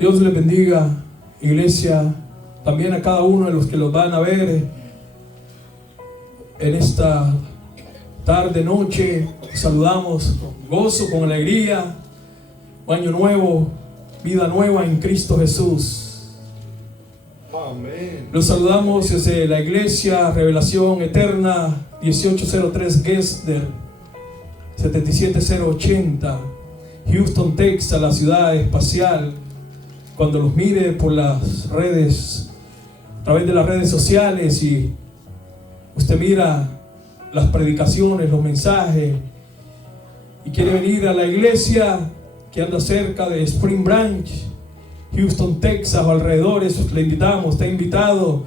Dios les bendiga, iglesia, también a cada uno de los que los van a ver en esta tarde, noche. Saludamos con gozo, con alegría, año nuevo, vida nueva en Cristo Jesús. Amén. Los saludamos desde la iglesia Revelación Eterna 1803 Gessner 77080, Houston, Texas, la ciudad espacial. Cuando los mire por las redes, a través de las redes sociales, y usted mira las predicaciones, los mensajes, y quiere venir a la iglesia que anda cerca de Spring Branch, Houston, Texas o alrededores, le invitamos, está invitado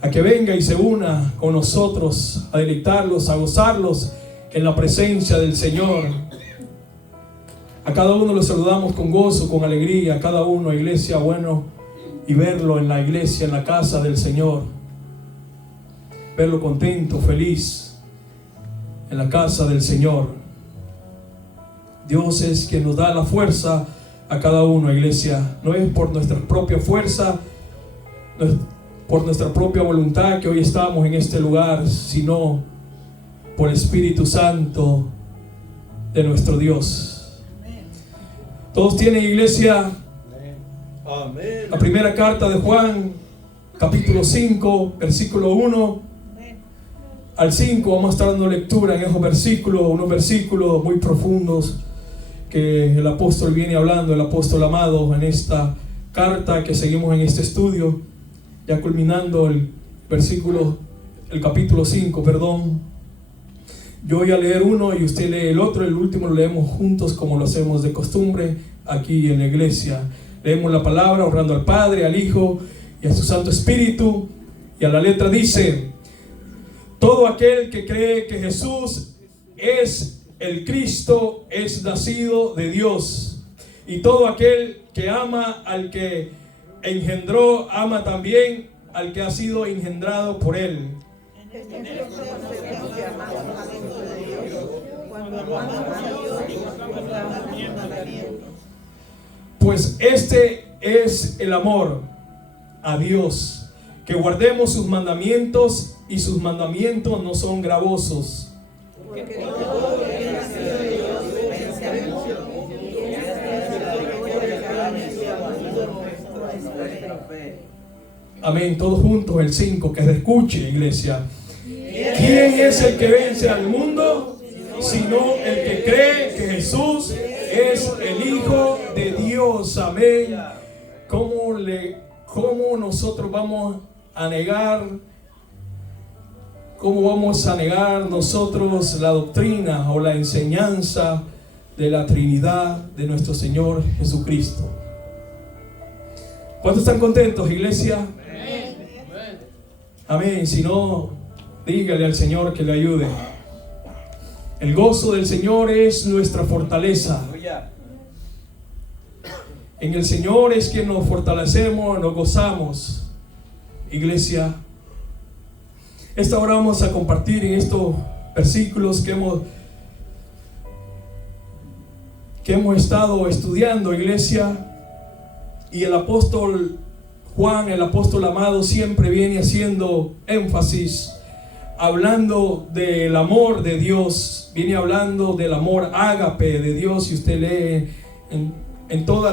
a que venga y se una con nosotros a deleitarlos, a gozarlos en la presencia del Señor. A cada uno los saludamos con gozo, con alegría, a cada uno, iglesia, bueno, y verlo en la iglesia, en la casa del Señor, verlo contento, feliz en la casa del Señor. Dios es quien nos da la fuerza a cada uno, iglesia. No es por nuestra propia fuerza, no es por nuestra propia voluntad que hoy estamos en este lugar, sino por el Espíritu Santo de nuestro Dios. Todos tienen, iglesia, Amén. la primera carta de Juan, capítulo 5, versículo 1 al 5. Vamos a estar dando lectura en esos versículos, unos versículos muy profundos que el apóstol viene hablando, el apóstol amado, en esta carta que seguimos en este estudio, ya culminando el capítulo 5, perdón. Yo voy a leer uno y usted lee el otro, el último lo leemos juntos como lo hacemos de costumbre aquí en la iglesia. Leemos la palabra honrando al Padre, al Hijo y a su Santo Espíritu. Y a la letra dice: todo aquel que cree que Jesús es el Cristo es nacido de Dios. Y todo aquel que ama al que engendró, ama también al que ha sido engendrado por él. Pues este es el amor a Dios, que guardemos sus mandamientos, y sus mandamientos no son gravosos. Amén, todos juntos el 5, que se escuche, iglesia. ¿Quién es el que vence al mundo? Sino el que cree que Jesús es el Hijo de Dios. Amén. ¿Cómo nosotros vamos a negar? ¿Cómo vamos a negar nosotros la doctrina o la enseñanza de la Trinidad de nuestro Señor Jesucristo? ¿Cuántos están contentos, iglesia? Amén. Si no, dígale al Señor que le ayude. El gozo del Señor es nuestra fortaleza. En el Señor es que nos fortalecemos, nos gozamos. Iglesia, esta hora vamos a compartir en estos versículos que hemos estado estudiando, iglesia. Y el apóstol Juan, el apóstol amado, siempre viene haciendo énfasis, hablando del amor de Dios, viene hablando del amor ágape de Dios. Si usted lee en todos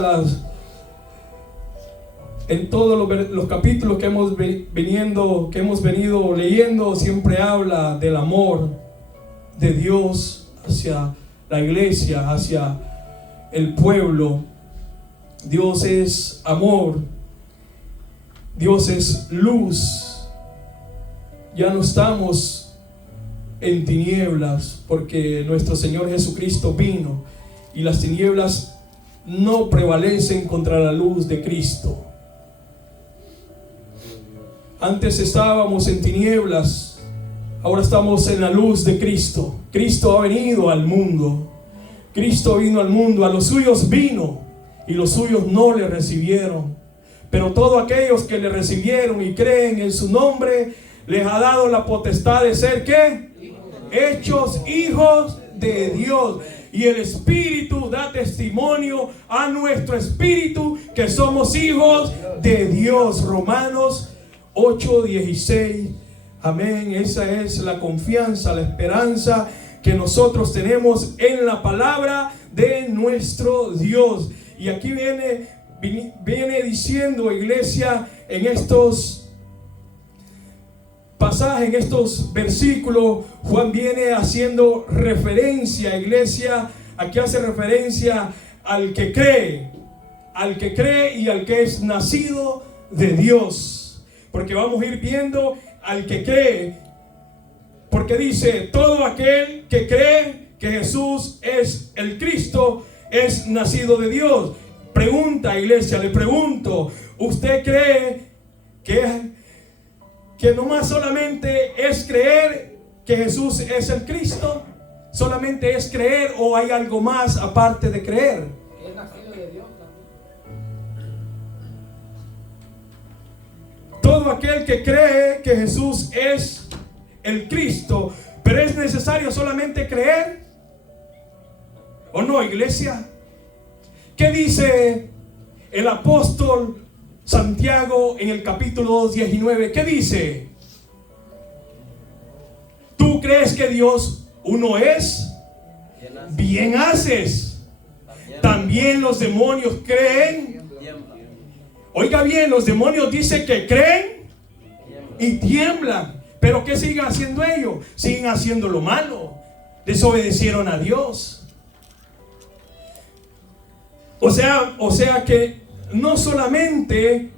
los capítulos que hemos venido leyendo, siempre habla del amor de Dios hacia la iglesia, hacia el pueblo. Dios es amor, Dios es luz. Ya no estamos en tinieblas, porque nuestro Señor Jesucristo vino y las tinieblas no prevalecen contra la luz de Cristo. Antes estábamos en tinieblas, ahora estamos en la luz de Cristo. Cristo ha venido al mundo. Cristo vino al mundo, a los suyos vino y los suyos no le recibieron. Pero todos aquellos que le recibieron y creen en su nombre, les ha dado la potestad de ser, ¿qué? Hechos hijos de Dios. y el Espíritu da testimonio a nuestro espíritu que somos hijos de Dios. Romanos 8:16. Amén. Esa es la confianza, la esperanza que nosotros tenemos en la palabra de nuestro Dios. Y aquí viene diciendo, iglesia, en estos pasajes, en estos versículos, Juan viene haciendo referencia, iglesia, aquí hace referencia al que cree y al que es nacido de Dios. Porque vamos a ir viendo al que cree, porque dice, todo aquel que cree que Jesús es el Cristo es nacido de Dios. Pregunta, iglesia, le pregunto, ¿usted cree que nomás solamente es creer que Jesús es el Cristo? ¿Solamente es creer o hay algo más aparte de creer? Es nacido de Dios también. Todo aquel que cree que Jesús es el Cristo, pero es necesario solamente creer, ¿o no, iglesia? ¿Qué dice el apóstol Santiago en el capítulo 19? ¿Qué dice? ¿Tú crees que Dios uno es? Bien haces. También los demonios creen. Oiga bien, los demonios dicen que creen y tiemblan. Pero ¿qué siguen haciendo ellos? Siguen haciendo lo malo. Desobedecieron a Dios. O sea que no solamente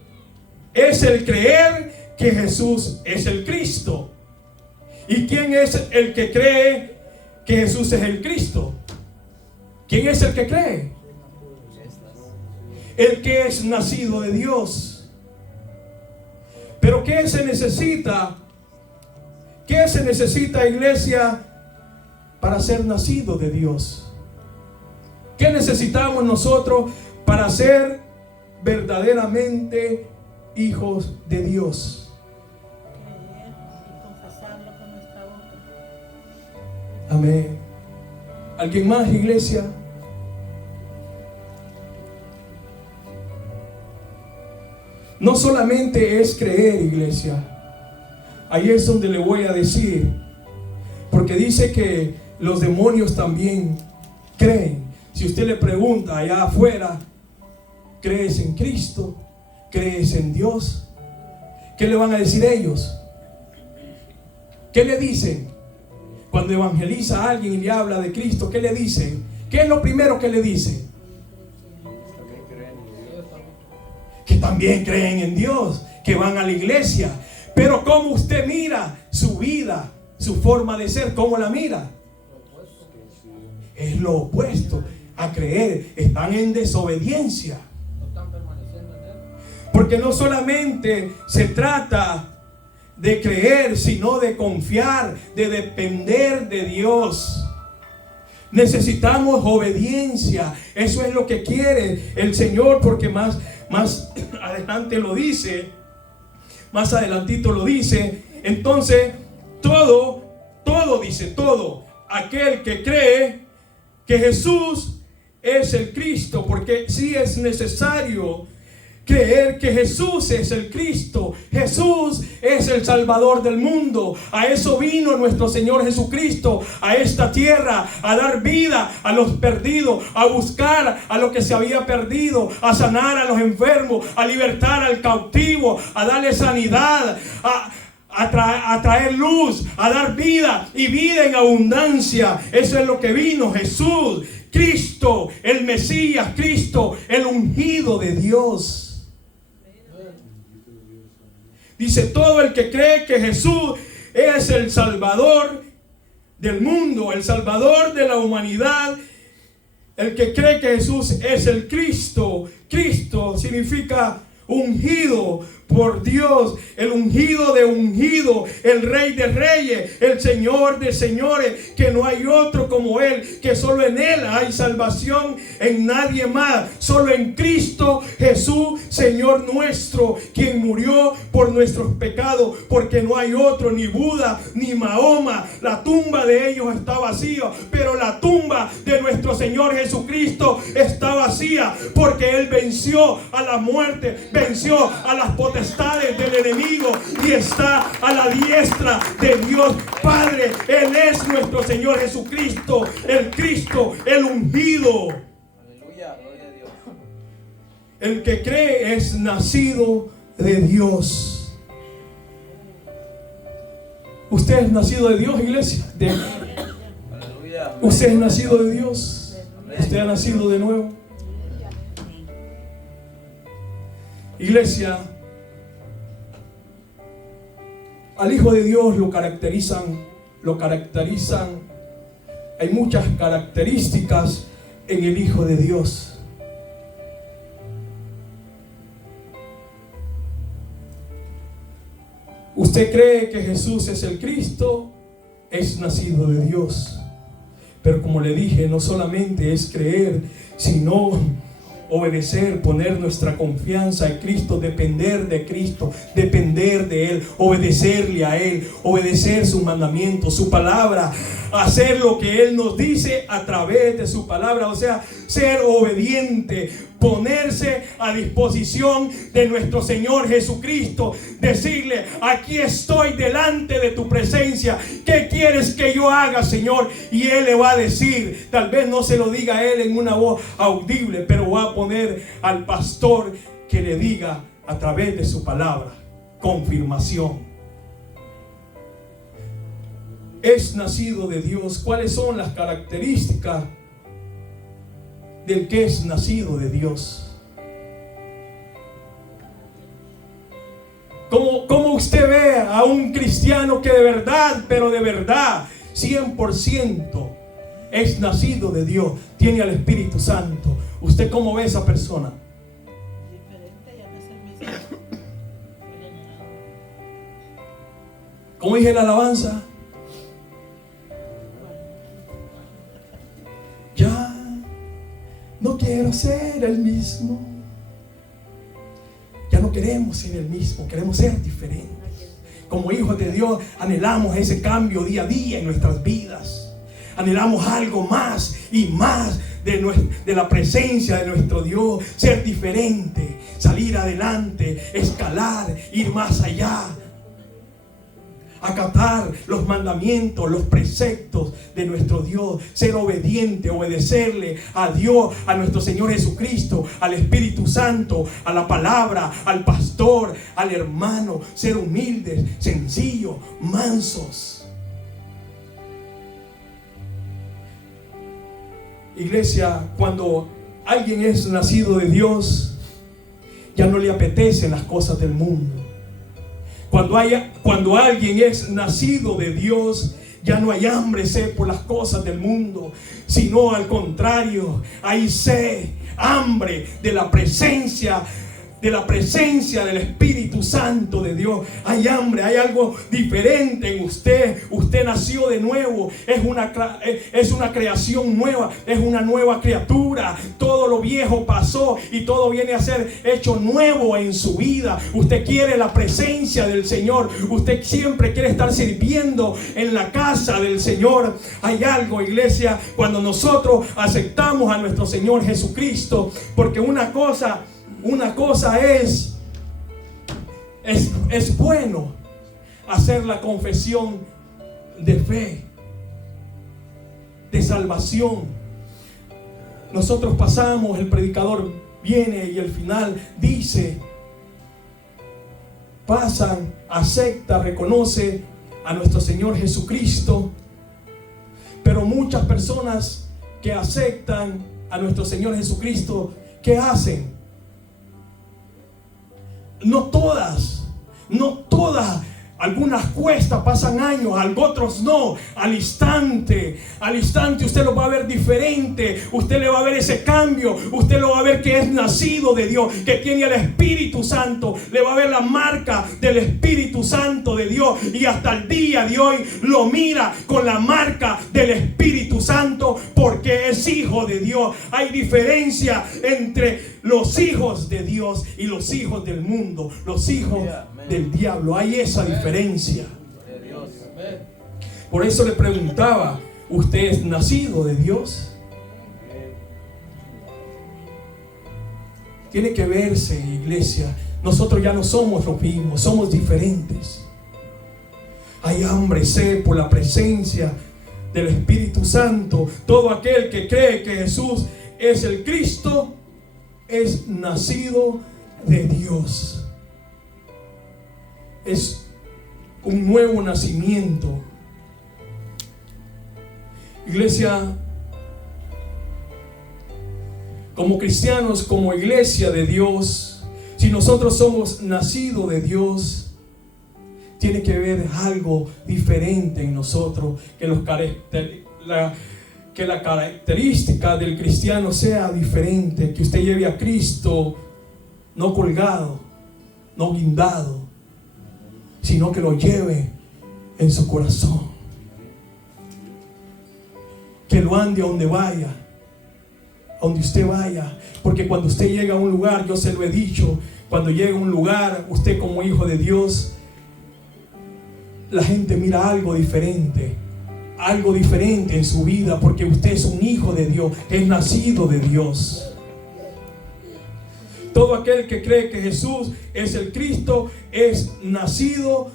es el creer que Jesús es el Cristo. ¿Y quién es el que cree que Jesús es el Cristo? ¿Quién es el que cree? El que es nacido de Dios. Pero ¿qué se necesita? ¿Qué se necesita, iglesia, para ser nacido de Dios? ¿Qué necesitamos nosotros para ser verdaderamente hijos de Dios? Amén. ¿Alguien más, iglesia? No solamente es creer, iglesia. Ahí es donde le voy a decir, porque dice que los demonios también creen. Si usted le pregunta allá afuera, ¿crees en Cristo? ¿Crees en Dios? ¿Qué le van a decir ellos? ¿Qué le dicen? Cuando evangeliza a alguien y le habla de Cristo, ¿qué le dicen? ¿Qué es lo primero que le dicen? Que también creen en Dios, que van a la iglesia. Pero ¿cómo usted mira su vida, su forma de ser? ¿Cómo la mira? Es lo opuesto a creer. Están en desobediencia. Porque no solamente se trata de creer, sino de confiar, de depender de Dios. Necesitamos obediencia. Eso es lo que quiere el Señor, porque más adelante lo dice. Más adelantito lo dice. Entonces, todo aquel que cree que Jesús es el Cristo, porque sí es necesario creer que Jesús es el Cristo. Jesús es el Salvador del mundo. A eso vino nuestro Señor Jesucristo a esta tierra, a dar vida a los perdidos, a buscar a lo que se había perdido, a sanar a los enfermos, a libertar al cautivo, a darle sanidad, a traer luz, a dar vida y vida en abundancia. Eso es lo que vino Jesús, Cristo, el Mesías, Cristo, el ungido de Dios. Dice, todo el que cree que Jesús es el Salvador del mundo, el Salvador de la humanidad, el que cree que Jesús es el Cristo. Cristo significa ungido por Dios, el ungido de ungido, el Rey de reyes, el Señor de señores, que no hay otro como Él, que solo en Él hay salvación, en nadie más, solo en Cristo Jesús, Señor nuestro, quien murió por nuestros pecados, porque no hay otro, ni Buda, ni Mahoma. La tumba de ellos está vacía, pero la tumba de nuestro Señor Jesucristo está vacía, porque Él venció a la muerte, venció a las potestades del enemigo y está a la diestra de Dios Padre. Él es nuestro Señor Jesucristo, el ungido. Aleluya, gloria a Dios. El que cree es nacido de Dios. Usted es nacido de Dios, iglesia. Aleluya. Usted es nacido de Dios. Usted ha nacido de nuevo. Iglesia, al Hijo de Dios lo caracterizan, hay muchas características en el Hijo de Dios. Usted cree que Jesús es el Cristo, es nacido de Dios. Pero como le dije, no solamente es creer, sino obedecer, poner nuestra confianza en Cristo, depender de Cristo, depender de Él, obedecerle a Él, obedecer sus mandamientos, su palabra, hacer lo que Él nos dice a través de su palabra, o sea, ser obediente, ponerse a disposición de nuestro Señor Jesucristo, decirle: aquí estoy delante de tu presencia, ¿qué quieres que yo haga, Señor? Y Él le va a decir, tal vez no se lo diga a Él en una voz audible, pero va a poner al pastor que le diga a través de su palabra, confirmación. Es nacido de Dios. ¿Cuáles son las características del que es nacido de Dios? ¿Cómo usted ve a un cristiano que de verdad, pero de verdad, 100% es nacido de Dios, tiene al Espíritu Santo? ¿Usted cómo ve a esa persona? Diferente, ya no es el mismo. ¿Cómo dije la alabanza? Ya no quiero ser el mismo. Ya no queremos ser el mismo, queremos ser diferentes. Como hijos de Dios anhelamos ese cambio día a día en nuestras vidas. Anhelamos algo más y más de la presencia de nuestro Dios. Ser diferente, salir adelante, escalar, ir más allá. Acatar los mandamientos, los preceptos de nuestro Dios, ser obediente, obedecerle a Dios, a nuestro Señor Jesucristo, al Espíritu Santo, a la palabra, al pastor, al hermano, ser humildes, sencillos, mansos. Iglesia, cuando alguien es nacido de Dios, ya no le apetecen las cosas del mundo. Cuando alguien es nacido de Dios, ya no hay hambre, sed por las cosas del mundo, sino al contrario, hay sed, hambre de la presencia del Espíritu Santo de Dios. Hay hambre, hay algo diferente en usted. Usted nació de nuevo, es una creación nueva, es una nueva criatura. Todo lo viejo pasó y todo viene a ser hecho nuevo en su vida. Usted quiere la presencia del Señor, usted siempre quiere estar sirviendo en la casa del Señor. Hay algo, iglesia, cuando nosotros aceptamos a nuestro Señor Jesucristo, porque una cosa es bueno hacer la confesión de fe, de salvación. Nosotros pasamos, el predicador viene y al final dice, pasan, acepta, reconoce a nuestro Señor Jesucristo. Pero muchas personas que aceptan a nuestro Señor Jesucristo, ¿qué hacen? No todas Algunas cuestas, pasan años, otros no. Al instante usted lo va a ver diferente. Usted le va a ver ese cambio. Usted lo va a ver que es nacido de Dios, que tiene el Espíritu Santo. Le va a ver la marca del Espíritu Santo de Dios. Y hasta el día de hoy lo mira con la marca del Espíritu Santo, porque es hijo de Dios. Hay diferencia entre los hijos de Dios y los hijos del mundo, los hijos del diablo. Hay esa diferencia. Por eso le preguntaba, ¿usted es nacido de Dios? Tiene que verse, iglesia. Nosotros ya no somos los mismos, somos diferentes. Hay hambre y sed por la presencia del Espíritu Santo. Todo aquel que cree que Jesús es el Cristo es nacido de Dios. Es un nuevo nacimiento. Iglesia, como cristianos, como iglesia de Dios, si nosotros somos nacidos de Dios, tiene que haber algo diferente en nosotros, que la característica del cristiano sea diferente, que usted lleve a Cristo no colgado, no guindado, sino que lo lleve en su corazón, que lo ande a donde vaya, a donde usted vaya. Porque cuando usted llega a un lugar, yo se lo he dicho, cuando llega a un lugar, usted como hijo de Dios, la gente mira algo diferente en su vida, porque usted es un hijo de Dios, es nacido de Dios. Todo aquel que cree que Jesús es el Cristo es nacido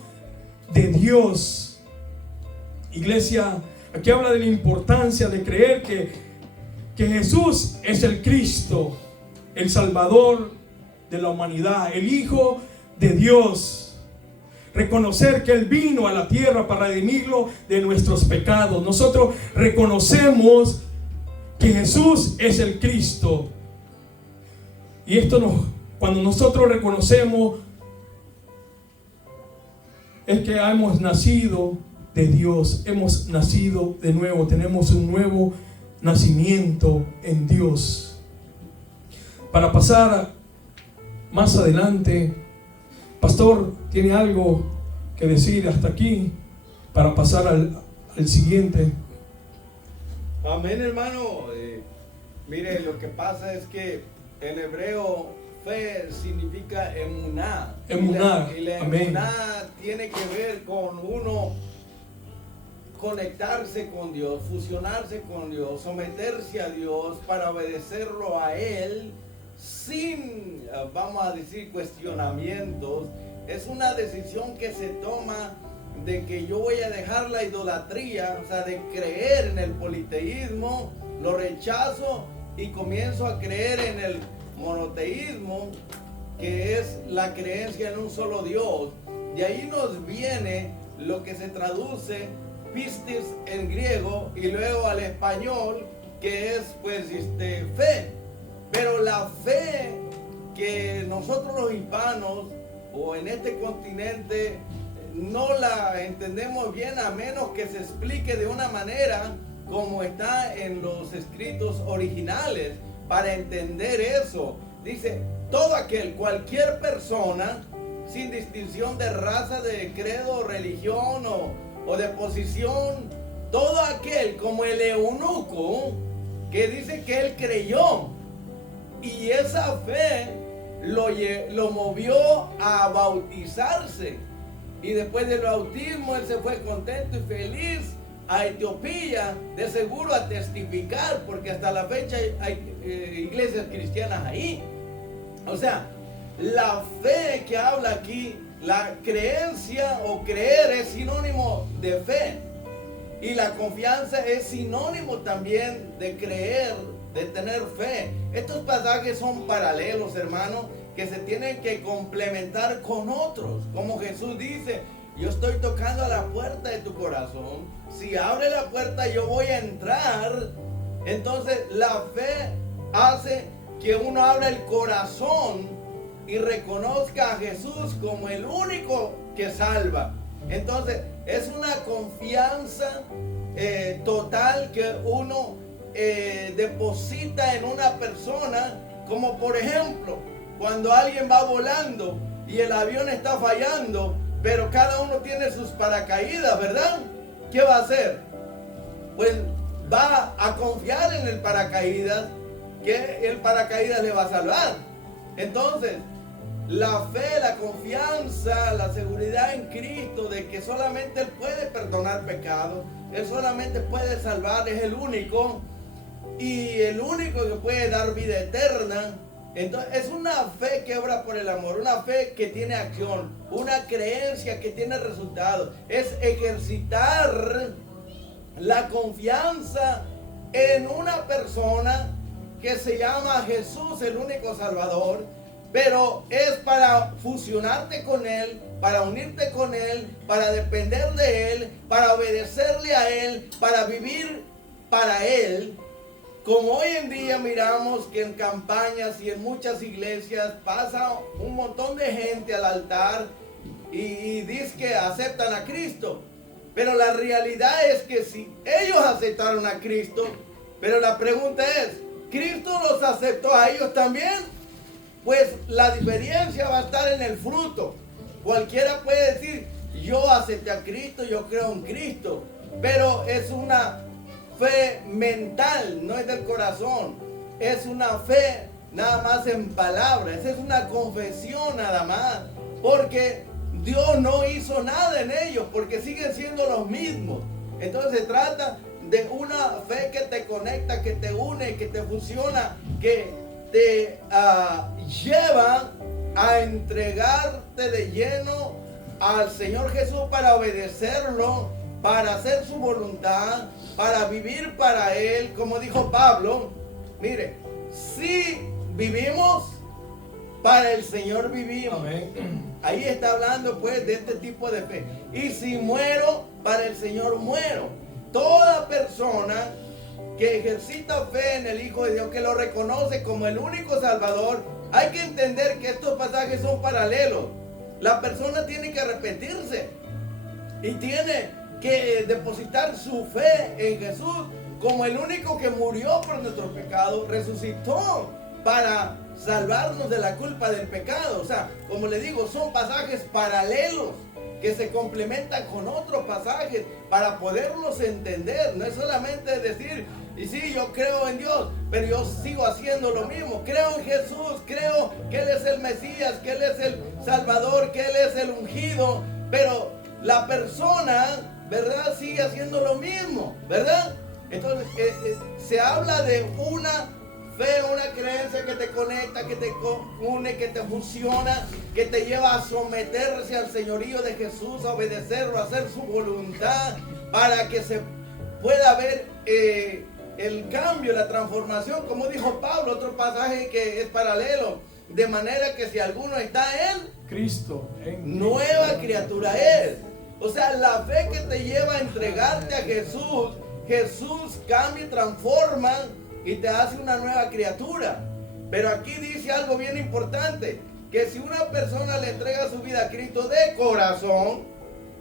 de Dios. Iglesia, aquí habla de la importancia de creer que Jesús es el Cristo, el Salvador de la humanidad, el Hijo de Dios. Reconocer que Él vino a la tierra para redimirlo de nuestros pecados. Nosotros reconocemos que Jesús es el Cristo. Y cuando nosotros reconocemos, es que hemos nacido de Dios, hemos nacido de nuevo, tenemos un nuevo nacimiento en Dios. Para pasar más adelante, pastor, ¿tiene algo que decir hasta aquí para pasar al siguiente? Amén, hermano. Mire, lo que pasa es que en hebreo fe significa emuná. Emuná, y la amén. emuná tiene que ver con uno conectarse con Dios, fusionarse con Dios, someterse a Dios para obedecerlo a Él sin, vamos a decir, cuestionamientos. Es una decisión que se toma de que yo voy a dejar la idolatría, o sea, de creer en el politeísmo, lo rechazo y comienzo a creer en el monoteísmo, que es la creencia en un solo Dios. De ahí nos viene lo que se traduce pistis en griego y luego al español, que es pues fe. Pero la fe que nosotros los hispanos o en este continente no la entendemos bien, a menos que se explique de una manera como está en los escritos originales. Para entender eso, dice, cualquier persona, sin distinción de raza, de credo, religión o de posición, todo aquel, como el eunuco, que dice que él creyó, y esa fe lo movió a bautizarse, y después del bautismo él se fue contento y feliz a Etiopía, de seguro a testificar, porque hasta la fecha hay iglesias cristianas ahí. O sea, la fe que habla aquí, la creencia o creer es sinónimo de fe, y la confianza es sinónimo también de creer, de tener fe. Estos pasajes son paralelos, hermanos, que se tienen que complementar con otros. Como Jesús dice, yo estoy tocando a la puerta de tu corazón. Si abre la puerta, yo voy a entrar. Entonces la fe hace que uno abra el corazón y reconozca a Jesús como el único que salva. Entonces, es una confianza total que uno deposita en una persona, como por ejemplo, cuando alguien va volando y el avión está fallando, pero cada uno tiene sus paracaídas, ¿verdad? ¿Qué va a hacer? Pues va a confiar en el paracaídas, que el paracaídas le va a salvar. Entonces, la fe, la confianza, la seguridad en Cristo de que solamente Él puede perdonar pecados, Él solamente puede salvar, es el único, y el único que puede dar vida eterna. Entonces es una fe que obra por el amor, una fe que tiene acción, una creencia que tiene resultados. Es ejercitar la confianza en una persona que se llama Jesús, el único Salvador, pero es para fusionarte con Él, para unirte con Él, para depender de Él, para obedecerle a Él, para vivir para Él. Como hoy en día miramos que en campañas y en muchas iglesias pasa un montón de gente al altar y dice que aceptan a Cristo. Pero la realidad es que si ellos aceptaron a Cristo, pero la pregunta es, ¿Cristo los aceptó a ellos también? Pues la diferencia va a estar en el fruto. Cualquiera puede decir, yo acepté a Cristo, yo creo en Cristo, pero es una fe mental, no es del corazón. Es una fe nada más en palabras, es una confesión nada más, porque Dios no hizo nada en ellos, porque siguen siendo los mismos. Entonces se trata de una fe que te conecta, que te une, que te fusiona, que te lleva a entregarte de lleno al Señor Jesús para obedecerlo, para hacer su voluntad, para vivir para Él. Como dijo Pablo, mire, si vivimos, para el Señor vivimos. Amén. Ahí está hablando pues de este tipo de fe. Y si muero, para el Señor muero. Toda persona que ejercita fe en el Hijo de Dios, que lo reconoce como el único Salvador, hay que entender que estos pasajes son paralelos. La persona tiene que arrepentirse y tiene que depositar su fe en Jesús como el único que murió por nuestros pecados, resucitó para salvarnos de la culpa del pecado. O sea, como le digo, son pasajes paralelos que se complementan con otros pasajes para poderlos entender. No es solamente decir, y sí, yo creo en Dios, pero yo sigo haciendo lo mismo. Creo en Jesús, creo que Él es el Mesías, que Él es el Salvador, que Él es el ungido, pero la persona, ¿verdad?, sigue haciendo lo mismo, ¿verdad? Entonces, se habla de una fe, una creencia que te conecta, que te une, que te fusiona, que te lleva a someterse al señorío de Jesús, a obedecerlo, a hacer su voluntad, para que se pueda ver el cambio, la transformación, como dijo Pablo, otro pasaje que es paralelo, de manera que si alguno está en Cristo, nueva criatura es. O sea, la fe que te lleva a entregarte a Jesús, Jesús cambia y transforma y te hace una nueva criatura. Pero aquí dice algo bien importante, que si una persona le entrega su vida a Cristo de corazón,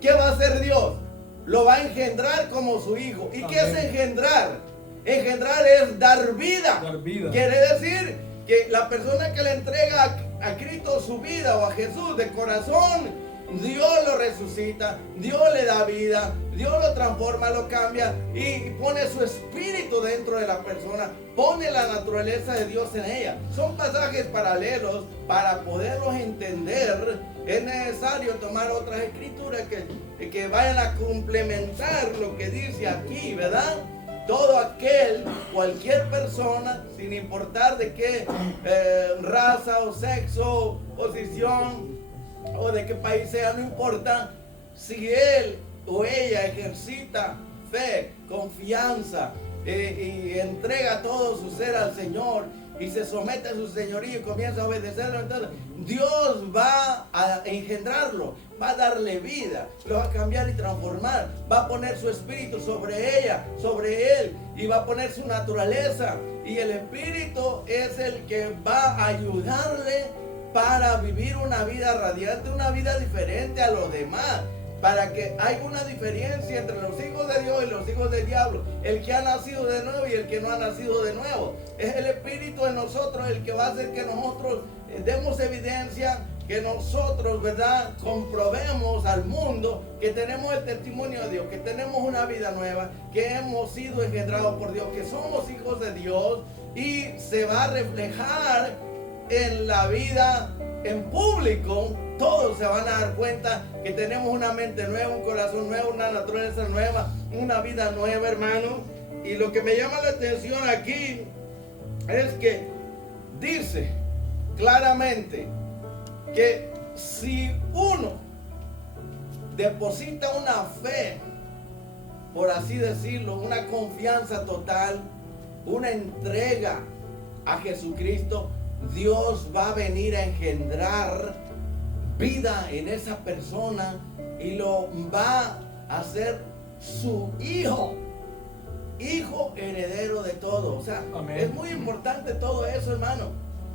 ¿qué va a hacer Dios? Lo va a engendrar como su hijo. ¿Y qué es engendrar? Engendrar es dar vida. Dar vida. Quiere decir que la persona que le entrega a Cristo su vida o a Jesús de corazón, Dios lo resucita, Dios le da vida, Dios lo transforma, lo cambia y pone su espíritu dentro de la persona, pone la naturaleza de Dios en ella. Son pasajes paralelos. Para poderlos entender es necesario tomar otras escrituras que vayan a complementar lo que dice aquí, ¿verdad? Todo aquel, cualquier persona, sin importar de qué raza o sexo, posición o de qué país sea, no importa, si él o ella ejercita fe, confianza y entrega todo su ser al Señor y se somete a su señorío y comienza a obedecerlo, entonces Dios va a engendrarlo, va a darle vida, lo va a cambiar y transformar, va a poner su espíritu sobre ella, sobre él, y va a poner su naturaleza, y el espíritu es el que va a ayudarle para vivir una vida radiante, una vida diferente a los demás, para que haya una diferencia entre los hijos de Dios y los hijos del diablo. El que ha nacido de nuevo y el que no ha nacido de nuevo. Es el Espíritu en nosotros el que va a hacer que nosotros demos evidencia, que nosotros, ¿verdad?, comprobemos al mundo que tenemos el testimonio de Dios, que tenemos una vida nueva, que hemos sido engendrados por Dios, que somos hijos de Dios, y se va a reflejar en la vida en público. Todos se van a dar cuenta que tenemos una mente nueva, un corazón nuevo, una naturaleza nueva, una vida nueva, hermano. Y lo que me llama la atención aquí es que dice claramente que si uno deposita una fe, por así decirlo, una confianza total, una entrega a Jesucristo, Dios va a venir a engendrar vida en esa persona y lo va a hacer su hijo heredero de todo. O sea, amén, es muy importante todo eso, hermano.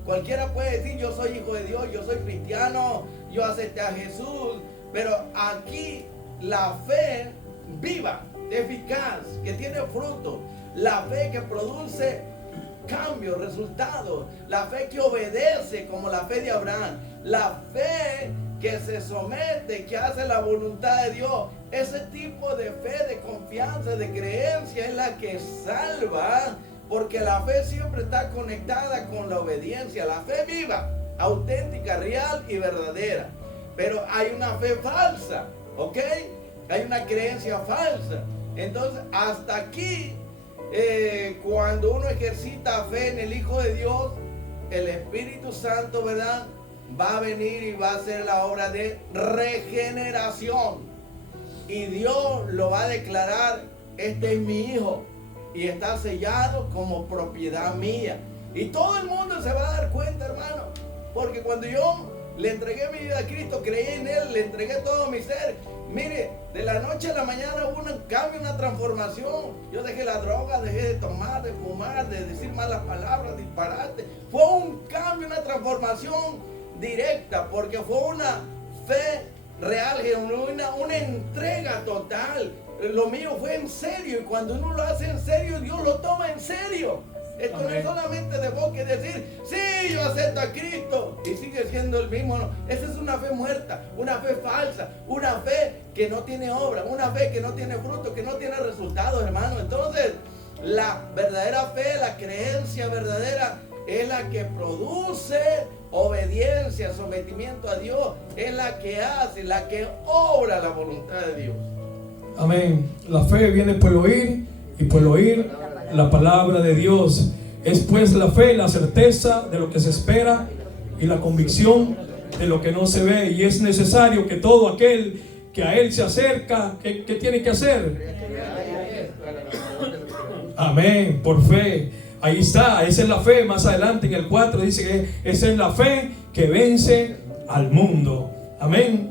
Cualquiera puede decir: yo soy hijo de Dios, yo soy cristiano, yo acepté a Jesús, pero aquí la fe viva, eficaz, que tiene fruto, la fe que produce cambios, resultados, la fe que obedece como la fe de Abraham, la fe que se somete, que hace la voluntad de Dios. Ese tipo de fe, de confianza, de creencia es la que salva, porque la fe siempre está conectada con la obediencia. La fe viva, auténtica, real y verdadera. Pero hay una fe falsa, ¿ok? Hay una creencia falsa. Entonces, hasta aquí, cuando uno ejercita fe en el Hijo de Dios, el Espíritu Santo, ¿verdad?, va a venir y va a hacer la obra de regeneración. Y Dios lo va a declarar: este es mi Hijo y está sellado como propiedad mía. Y todo el mundo se va a dar cuenta, hermano, porque cuando yo le entregué mi vida a Cristo, creí en Él, le entregué todo mi ser, mire, de la noche a la mañana hubo un cambio, una transformación. Yo dejé la droga, dejé de tomar, de fumar, de decir malas palabras, disparate. Fue un cambio, una transformación directa, porque fue una fe real, genuina, una entrega total. Lo mío fue en serio, y cuando uno lo hace en serio, Dios lo toma en serio. Esto amén, no es solamente de boca y decir: sí, yo acepto a Cristo, y sigue siendo el mismo. No, esa es una fe muerta, una fe falsa, una fe que no tiene obra, una fe que no tiene fruto, que no tiene resultados, hermano. Entonces, la verdadera fe, la creencia verdadera, es la que produce obediencia, sometimiento a Dios, es la que hace, la que obra la voluntad de Dios. Amén. La fe viene por el oír, y por el oír la palabra de Dios. Es pues la fe, la certeza de lo que se espera y la convicción de lo que no se ve. Y es necesario que todo aquel que a Él se acerca, ¿qué tiene que hacer? Amén, por fe. Ahí está, esa es la fe. Más adelante en el 4 dice que esa es la fe que vence al mundo. Amén.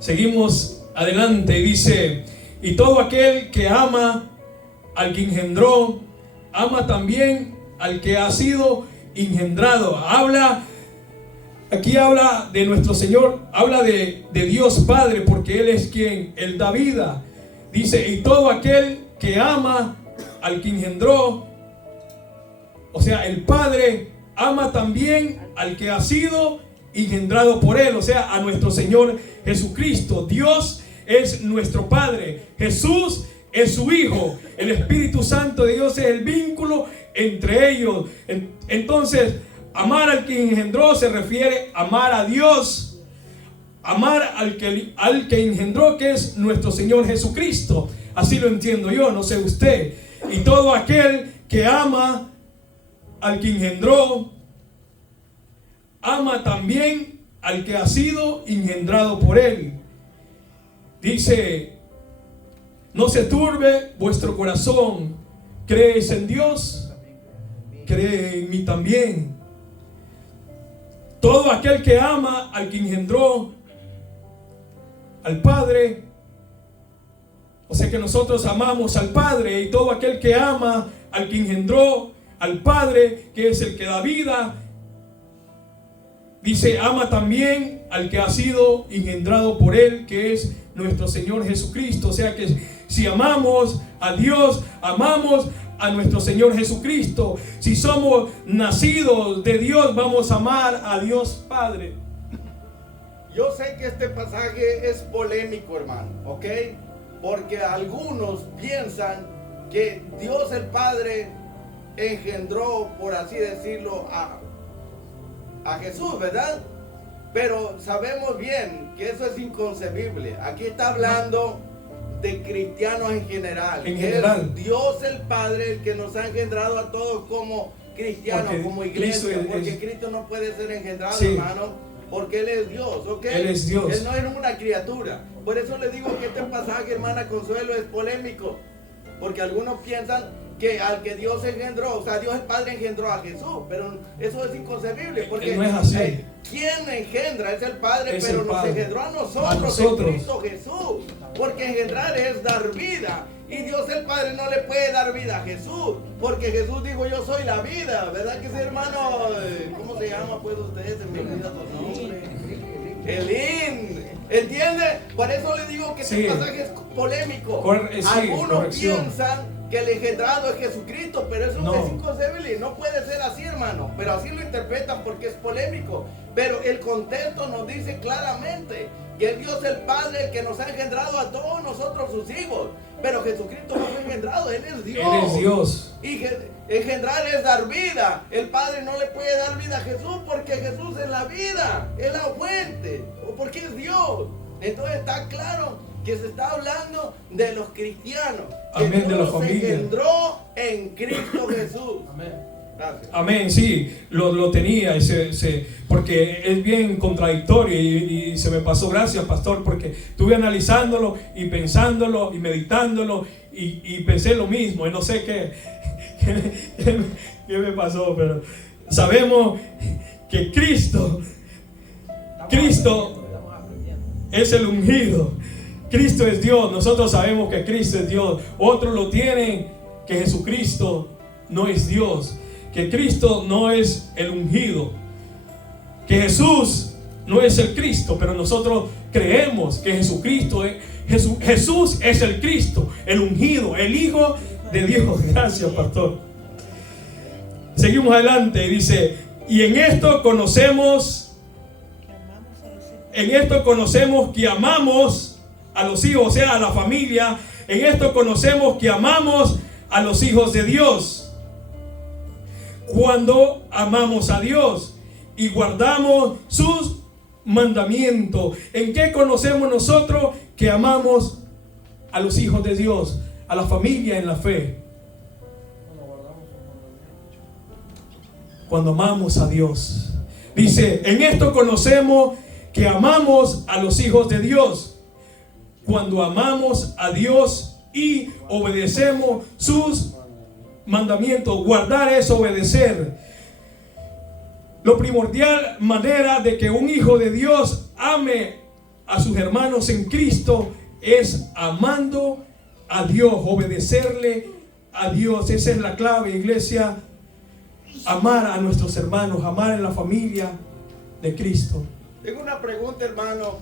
Seguimos adelante y dice: y todo aquel que ama al que engendró, ama también al que ha sido engendrado. Aquí habla de nuestro Señor, habla de Dios Padre, porque Él es quien Él da vida. Dice: y todo aquel que ama al que engendró, o sea, el Padre ama también al que ha sido engendrado por Él, o sea, a nuestro Señor Jesucristo. Dios es nuestro Padre, Jesús es su Hijo, el Espíritu Santo de Dios es el vínculo entre ellos. Entonces, amar al que engendró se refiere a amar a Dios, amar al que engendró, que es nuestro Señor Jesucristo. Así lo entiendo yo, no sé usted. Y todo aquel que ama al que engendró, ama también al que ha sido engendrado por Él. Dice: no se turbe vuestro corazón, crees en Dios, cree en mí también. Todo aquel que ama al que engendró, al Padre, o sea que nosotros amamos al Padre, y todo aquel que ama al que engendró, al Padre, que es el que da vida, dice, ama también al que ha sido engendrado por él, que es nuestro Señor Jesucristo. O sea que si amamos a Dios, amamos a nuestro Señor Jesucristo. Si somos nacidos de Dios, vamos a amar a Dios Padre. Yo sé que este pasaje es polémico, hermano, ¿ok? Porque algunos piensan que Dios el Padre engendró, por así decirlo, a Jesús, ¿verdad? Pero sabemos bien que eso es inconcebible. Aquí está hablando de cristianos en general. En general. Es Dios el Padre el que nos ha engendrado a todos como cristianos, Porque como iglesia, Cristo porque Cristo no puede ser engendrado, sí, hermano, porque Él es Dios, ¿ok? Él es Dios. Él no es una criatura. Por eso le digo que este pasaje, hermana Consuelo, es polémico, porque algunos piensan que al que Dios engendró, o sea, Dios el Padre engendró a Jesús, pero eso es inconcebible, porque no es así. ¿Quién engendra? Es el Padre, Es pero el nos Padre. engendró a nosotros en Cristo Jesús, porque engendrar es dar vida, y Dios el Padre no le puede dar vida a Jesús, porque Jesús dijo, yo soy la vida, ¿verdad que sí, hermano? ¿Cómo se llama pues ustedes? Se me olvida su nombre. Elín, ¿entiende? Por eso le digo que Sí. este pasaje es polémico. Sí, Algunos corrección. piensan que el engendrado es Jesucristo, pero eso No. es inconcebible, no puede ser así, hermano, pero así lo interpretan porque es polémico, pero el contexto nos dice claramente que es Dios el Padre el que nos ha engendrado a todos nosotros sus hijos, pero Jesucristo no fue engendrado, Él es Dios. Él es Dios. Y engendrar es dar vida. El Padre no le puede dar vida a Jesús porque Jesús es la vida, es la fuente, o porque es Dios. Entonces está claro que se está hablando de los cristianos, que Amén, de la Dios familia. engendró en Cristo Jesús. Amén. Gracias. Amén, sí, lo tenía, porque es bien contradictorio y se me pasó, gracias pastor, porque estuve analizándolo y pensándolo y meditándolo y pensé lo mismo y no sé qué me pasó, pero sabemos que Cristo Estamos aprendiendo. es el ungido. Cristo es Dios. Nosotros sabemos que Cristo es Dios. Otros lo tienen que Jesucristo no es Dios, que Cristo no es el ungido, que Jesús no es el Cristo, pero nosotros creemos que Jesucristo es Jesús es el Cristo, el ungido, el Hijo de Dios. Gracias, pastor. Seguimos adelante y dice, y en esto conocemos que amamos a los hijos, o sea, a la familia. En esto conocemos que amamos a los hijos de Dios, cuando amamos a Dios y guardamos sus mandamientos. ¿En qué conocemos nosotros que amamos a los hijos de Dios, a la familia en la fe? Cuando amamos a Dios. Dice, en esto conocemos que amamos a los hijos de Dios, cuando amamos a Dios y obedecemos sus mandamientos. Guardar es obedecer. Lo primordial manera de que un hijo de Dios ame a sus hermanos en Cristo es amando a Dios, obedecerle a Dios. Esa es la clave, iglesia. Amar a nuestros hermanos, amar en la familia de Cristo. Tengo una pregunta, hermano.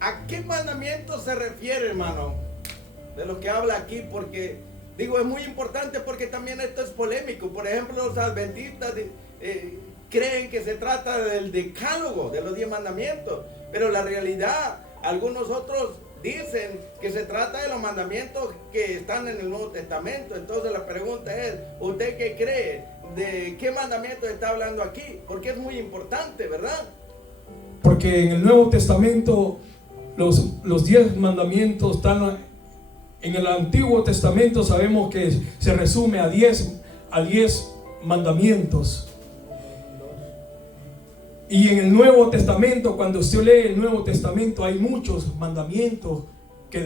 ¿A qué mandamiento se refiere, hermano? De lo que habla aquí, porque digo, es muy importante porque también esto es polémico. Por ejemplo, los adventistas creen que se trata del decálogo, de los 10 mandamientos, pero la realidad, algunos otros dicen que se trata de los mandamientos que están en el Nuevo Testamento. Entonces la pregunta es, ¿usted qué cree? ¿De qué mandamiento está hablando aquí? Porque es muy importante, ¿verdad? Porque en el Nuevo Testamento los 10 mandamientos están. En el Antiguo Testamento sabemos que se resume a 10 mandamientos. Y en el Nuevo Testamento, cuando usted lee el Nuevo Testamento, hay muchos mandamientos que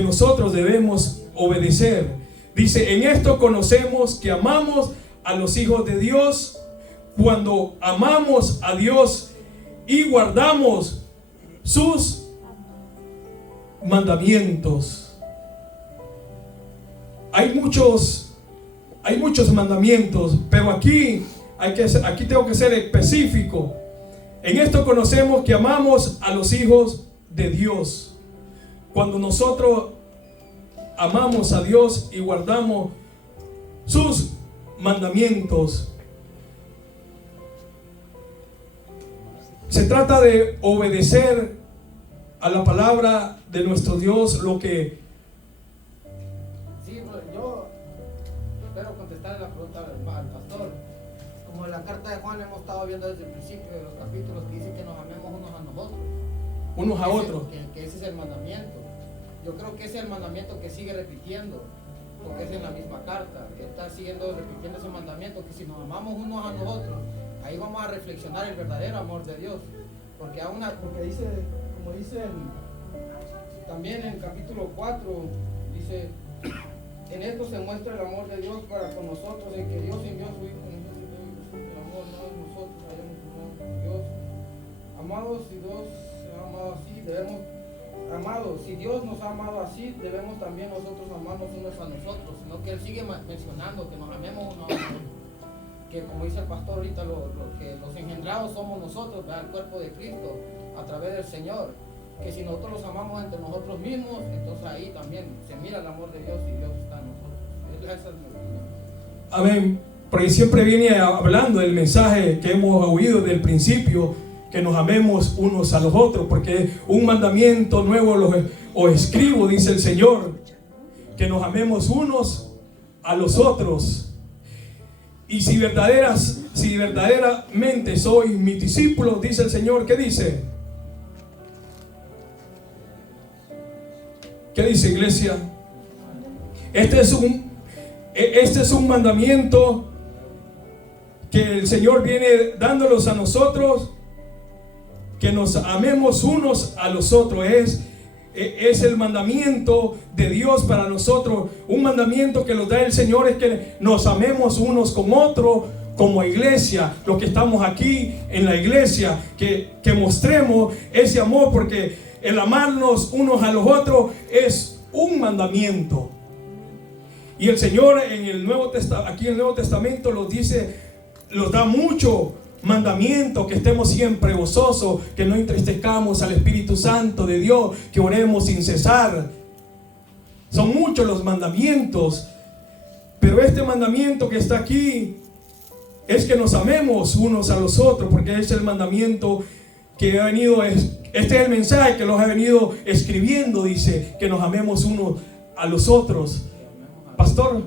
nosotros debemos obedecer. Dice, en esto conocemos que amamos a los hijos de Dios, cuando amamos a Dios y guardamos sus mandamientos. Hay muchos mandamientos, pero aquí aquí tengo que ser específico. En esto conocemos que amamos a los hijos de Dios. Cuando nosotros amamos a Dios y guardamos sus mandamientos. Se trata de obedecer a la palabra de nuestro Dios, lo que... Sí, yo espero contestar la pregunta al pastor. Como en la carta de Juan hemos estado viendo desde el principio de los capítulos que dice que nos amemos unos a nosotros. Unos a otros. Que ese es el mandamiento. Yo creo que ese es el mandamiento que sigue repitiendo, porque es en la misma carta. Está siguiendo repitiendo ese mandamiento, que si nos amamos unos a nosotros, ahí vamos a reflexionar el verdadero amor de Dios. Porque dice, como dice también en el capítulo 4, dice, en esto se muestra el amor de Dios para con nosotros, en que Dios envió a su Hijo en el amor, no es nosotros, hayamos amado a Dios. Amados, si Dios se ha amado así, debemos, amados, si Dios nos ha amado así, debemos también nosotros amarnos unos a nosotros, sino que Él sigue mencionando que nos amemos unos a nosotros. Que como dice el pastor ahorita, que los engendrados somos nosotros, ¿verdad? El cuerpo de Cristo, a través del Señor. Que si nosotros los amamos entre nosotros mismos, entonces ahí también se mira el amor de Dios y Dios está en nosotros. Esa es mi opinión. Amén. Porque siempre viene hablando del mensaje que hemos oído desde el principio, que nos amemos unos a los otros, porque un mandamiento nuevo os escribo, dice el Señor, que nos amemos unos a los otros. Y si verdaderamente sois mis discípulos, dice el Señor, ¿qué dice? ¿Qué dice, iglesia? Este es un mandamiento que el Señor viene dándolos a nosotros, que nos amemos unos a los otros. Es el mandamiento de Dios para nosotros. Un mandamiento que nos da el Señor es que nos amemos unos con otros como iglesia. Los que estamos aquí en la iglesia, que mostremos ese amor, porque el amarnos unos a los otros es un mandamiento. Y el Señor aquí en el Nuevo Testamento los dice, los da mucho mandamiento, que estemos siempre gozosos, que no entristezcamos al Espíritu Santo de Dios, que oremos sin cesar. Son muchos los mandamientos, pero este mandamiento que está aquí es que nos amemos unos a los otros, porque es el mandamiento que ha venido, este es el mensaje que los ha venido escribiendo, dice, que nos amemos unos a los otros. Pastor.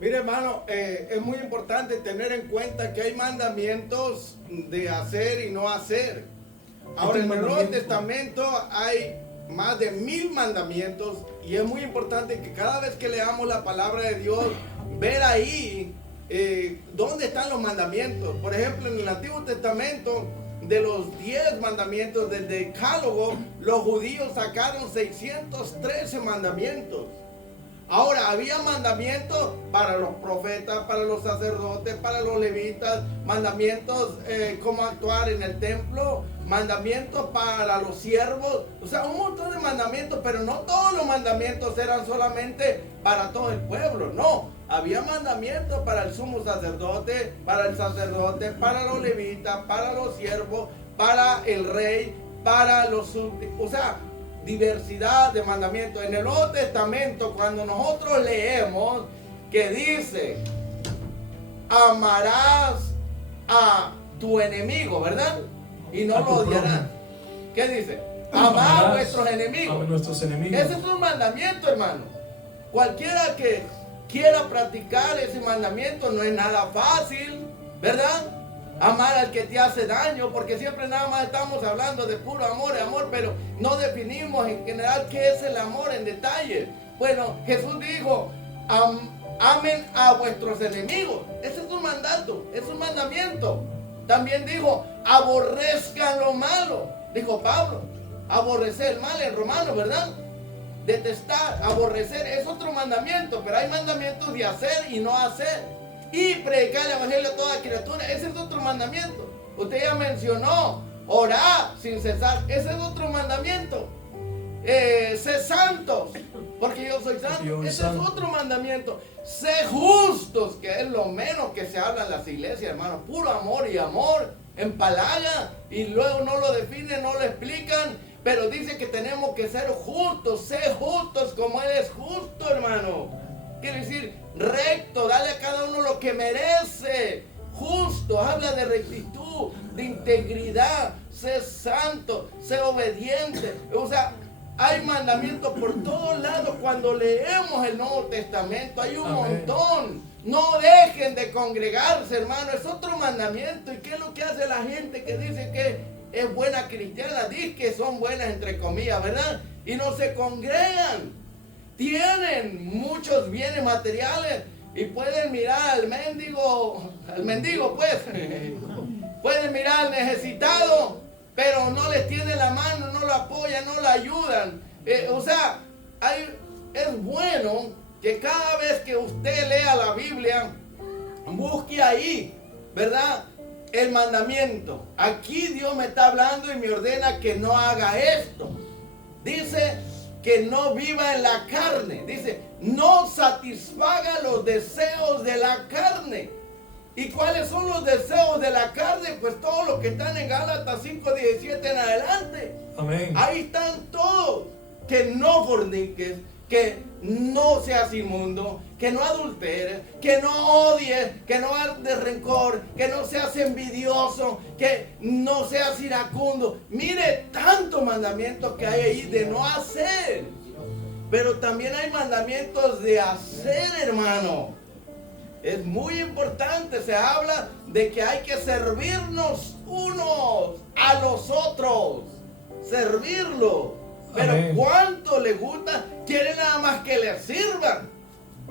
Mire, hermano, es muy importante tener en cuenta que hay mandamientos de hacer y no hacer. Ahora, en el Nuevo Testamento hay más de 1000 mandamientos, y es muy importante que cada vez que leamos la palabra de Dios, ver ahí dónde están los mandamientos. Por ejemplo, en el Antiguo Testamento, de los 10 mandamientos del Decálogo, los judíos sacaron 613 mandamientos. Ahora, había mandamientos para los profetas, para los sacerdotes, para los levitas, mandamientos cómo actuar en el templo, mandamientos para los siervos, o sea, un montón de mandamientos, pero no todos los mandamientos eran solamente para todo el pueblo, no. Había mandamientos para el sumo sacerdote, para el sacerdote, para los levitas, para los siervos, para el rey, para los súbditos, o sea, diversidad de mandamientos. En el Nuevo Testamento, cuando nosotros leemos que dice, amarás a tu enemigo, ¿verdad? Y no lo odiarás. ¿Qué dice? Amar a vuestros enemigos. A nuestros enemigos. Ese es un mandamiento, hermano. Cualquiera que quiera practicar ese mandamiento no es nada fácil, ¿verdad? Amar al que te hace daño, porque siempre nada más estamos hablando de puro amor, pero no definimos en general qué es el amor en detalle. Bueno, Jesús dijo, amen a vuestros enemigos. Ese es un mandato, es un mandamiento. También dijo, aborrezcan lo malo, dijo Pablo. Aborrecer el mal en Romanos, ¿verdad? Detestar, aborrecer, es otro mandamiento, pero hay mandamientos de hacer y no hacer. Y predicar el evangelio a toda criatura, ese es otro mandamiento. Usted ya mencionó, orar sin cesar, ese es otro mandamiento. sé santos, porque yo soy santo. Ese es otro mandamiento. Sé justos, que es lo menos que se habla en las iglesias, hermano. Puro amor y amor, empalaga, y luego no lo definen, no lo explican, pero dice que tenemos que ser justos. Sé justos como Él es justo, hermano. Quiere decir recto, dale a cada uno lo que merece. Justo, habla de rectitud, de integridad. Sé santo, sé obediente. O sea, hay mandamientos por todos lados. Cuando leemos el Nuevo Testamento hay un montón. No dejen de congregarse, hermano. Es otro mandamiento. ¿Y qué es lo que hace la gente que dice que es buena cristiana? Dice que son buenas entre comillas, ¿verdad? Y no se congregan. Tienen muchos bienes materiales y pueden mirar al mendigo pues. Pueden mirar al necesitado, pero no les tiene la mano, no lo apoyan, no lo ayudan. O sea, es bueno que cada vez que usted lea la Biblia, busque ahí, ¿verdad?, el mandamiento. Aquí Dios me está hablando y me ordena que no haga esto. Dice que no viva en la carne. Dice, no satisfaga los deseos de la carne. ¿Y cuáles son los deseos de la carne? Pues todos los que están en Gálatas 5:17 en adelante. Amén. Ahí están todos. Que no forniques, que no seas inmundo, que no adulteres, que no odies, que no ardes rencor, que no seas envidioso, que no seas iracundo. Mire tantos mandamientos que hay ahí de no hacer. Pero también hay mandamientos de hacer, hermano. Es muy importante. Se habla de que hay que servirnos unos a los otros. Servirlo. Pero Amén. ¿cuánto les gusta? Quieren nada más que les sirvan.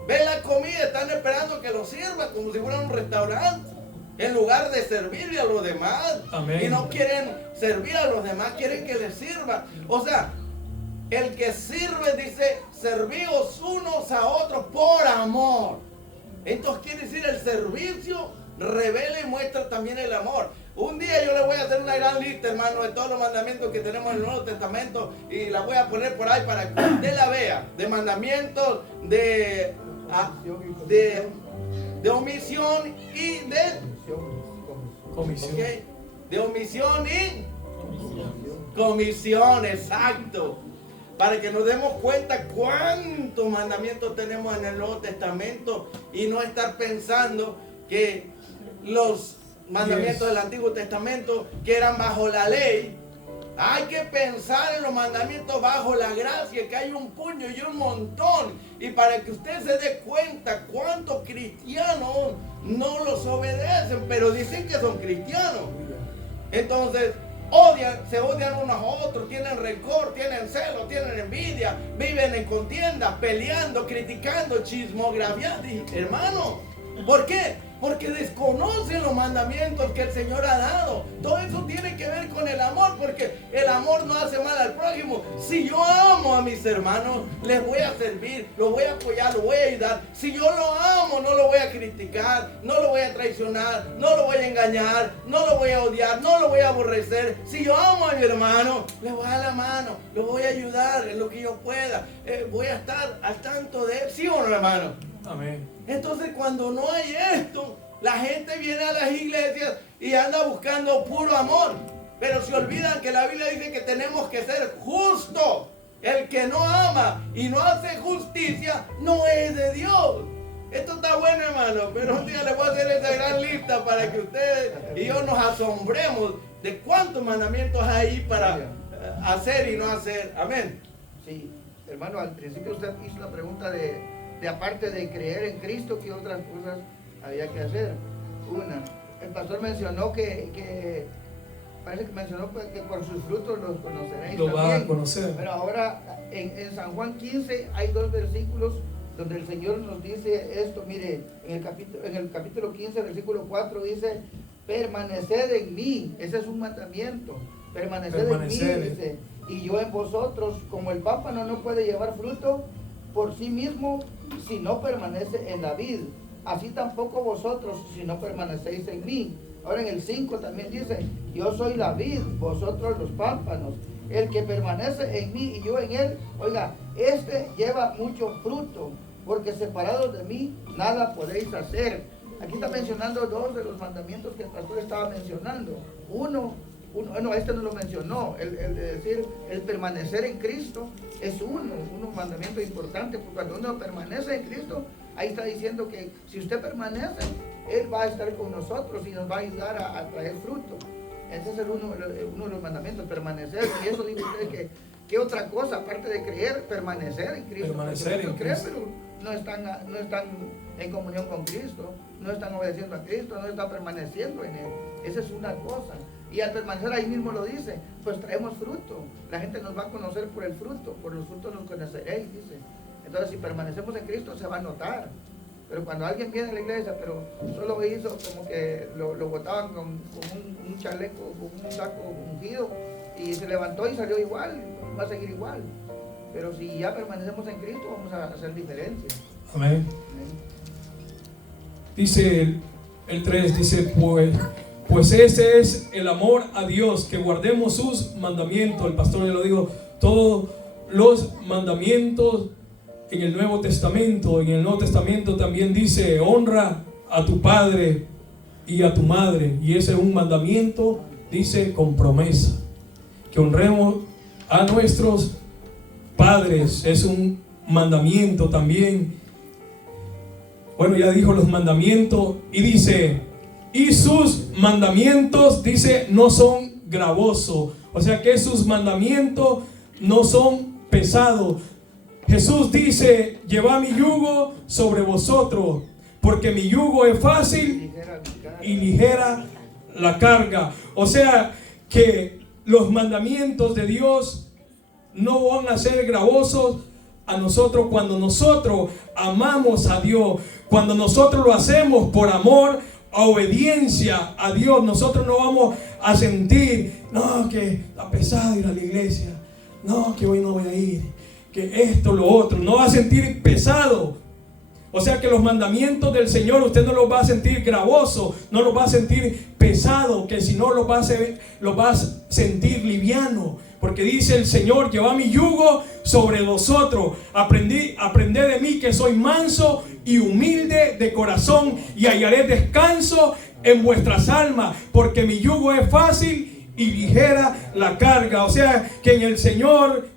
Ven la comida, están esperando que lo sirvan como si fuera un restaurante. En lugar de servirle a los demás. Amén. Y no quieren servir a los demás, quieren que les sirvan. O sea, el que sirve dice, servíos unos a otros por amor. Entonces quiere decir el servicio revela y muestra también el amor. Un día yo le voy a hacer una gran lista, hermano, de todos los mandamientos que tenemos en el Nuevo Testamento y la voy a poner por ahí para que usted la vea. De mandamientos, de omisión y de Comisión. ¿okay? De omisión y comisión, exacto. Para que nos demos cuenta cuántos mandamientos tenemos en el Nuevo Testamento y no estar pensando que los mandamientos del Antiguo Testamento que eran bajo la ley. Hay que pensar en los mandamientos bajo la gracia, que hay un puño y un montón. Y para que usted se dé cuenta cuántos cristianos no los obedecen, pero dicen que son cristianos. Entonces se odian unos a otros, tienen rencor, tienen celo, tienen envidia, viven en contiendas, peleando, criticando, chismografiando. Hermano, ¿por qué? Porque desconocen los mandamientos que el Señor ha dado. Todo eso tiene que ver con el amor, porque el amor no hace mal al prójimo. Si yo amo a mis hermanos, les voy a servir, los voy a apoyar, los voy a ayudar. Si yo lo amo, no lo voy a criticar, no lo voy a traicionar, no lo voy a engañar, no lo voy a odiar, no lo voy a aborrecer. Si yo amo a mi hermano, le voy a dar la mano, lo voy a ayudar en lo que yo pueda. Voy a estar al tanto de él, ¿sí o no, hermano? Amén. Entonces cuando no hay esto, la gente viene a las iglesias y anda buscando puro amor, pero se olvidan que la Biblia dice que tenemos que ser justos. El que no ama y no hace justicia no es de Dios. Esto está bueno, hermano, pero un día les voy a hacer esa gran lista para que ustedes y yo nos asombremos de cuántos mandamientos hay ahí para hacer y no hacer. Amén. Sí, hermano, al principio usted hizo la pregunta de aparte de creer en Cristo, ¿qué otras cosas había que hacer? Una, el pastor mencionó que parece que mencionó que por sus frutos los conoceréis. Lo también. va a conocer. Pero ahora en San Juan 15 hay 2 versículos donde el Señor nos dice esto. Mire, en el capítulo 15, versículo 4 dice, permaneced en mí. Ese es un mandamiento. Permaneced en mí, dice, y yo en vosotros. Como el pámpano no puede llevar fruto por sí mismo si no permanece en la vid, así tampoco vosotros si no permanecéis en mí. Ahora en el 5 también dice, yo soy la vid, vosotros los pámpanos. el que permanece en mí y yo en él, oiga, este lleva mucho fruto, porque separados de mí nada podéis hacer. Aquí está mencionando dos de los mandamientos que el pastor estaba mencionando. Uno, este no lo mencionó, el de decir, el permanecer en Cristo es un mandamiento importante, porque cuando uno permanece en Cristo, ahí está diciendo que si usted permanece, Él va a estar con nosotros y nos va a ayudar a traer fruto. Ese es uno de los mandamientos, permanecer. Y eso dice usted que otra cosa, aparte de creer, permanecer en Cristo. Permanecer en Cristo. Pero no están en comunión con Cristo, no están obedeciendo a Cristo, no están permaneciendo en Él. Esa es una cosa. Y al permanecer ahí mismo lo dice, pues traemos fruto. La gente nos va a conocer por el fruto, por los frutos nos conoceréis, dice. Entonces si permanecemos en Cristo se va a notar. Pero cuando alguien viene a la iglesia, pero solo hizo como que lo botaban con un chaleco, con un saco ungido, y se levantó y salió igual, va a seguir igual. Pero si ya permanecemos en Cristo, vamos a hacer diferencia. Amén. Dice el 3, dice, pues ese es el amor a Dios, que guardemos sus mandamientos. El pastor ya lo dijo, todos los mandamientos en el Nuevo Testamento. En el Nuevo Testamento también dice, honra a tu padre y a tu madre. Y ese es un mandamiento, dice, con promesa. Que honremos a nuestros padres, es un mandamiento también. Bueno, ya dijo los mandamientos y dice, y sus mandamientos, dice, no son gravosos. O sea que sus mandamientos no son pesados. Jesús dice, llevad mi yugo sobre vosotros, porque mi yugo es fácil y ligera la carga. O sea que los mandamientos de Dios no van a ser gravosos a nosotros cuando nosotros amamos a Dios, cuando nosotros lo hacemos por amor, a obediencia a Dios. Nosotros no vamos a sentir, no, que está pesado ir a la iglesia, no, que hoy no voy a ir, que esto, lo otro, no va a sentir pesado. O sea que los mandamientos del Señor usted no los va a sentir gravoso, no los va a sentir pesado, que si no los va a sentir liviano. Porque dice el Señor, llevad mi yugo sobre vosotros, aprended de mí que soy manso y humilde de corazón, y hallaré descanso en vuestras almas, porque mi yugo es fácil y ligera la carga. O sea que en el Señor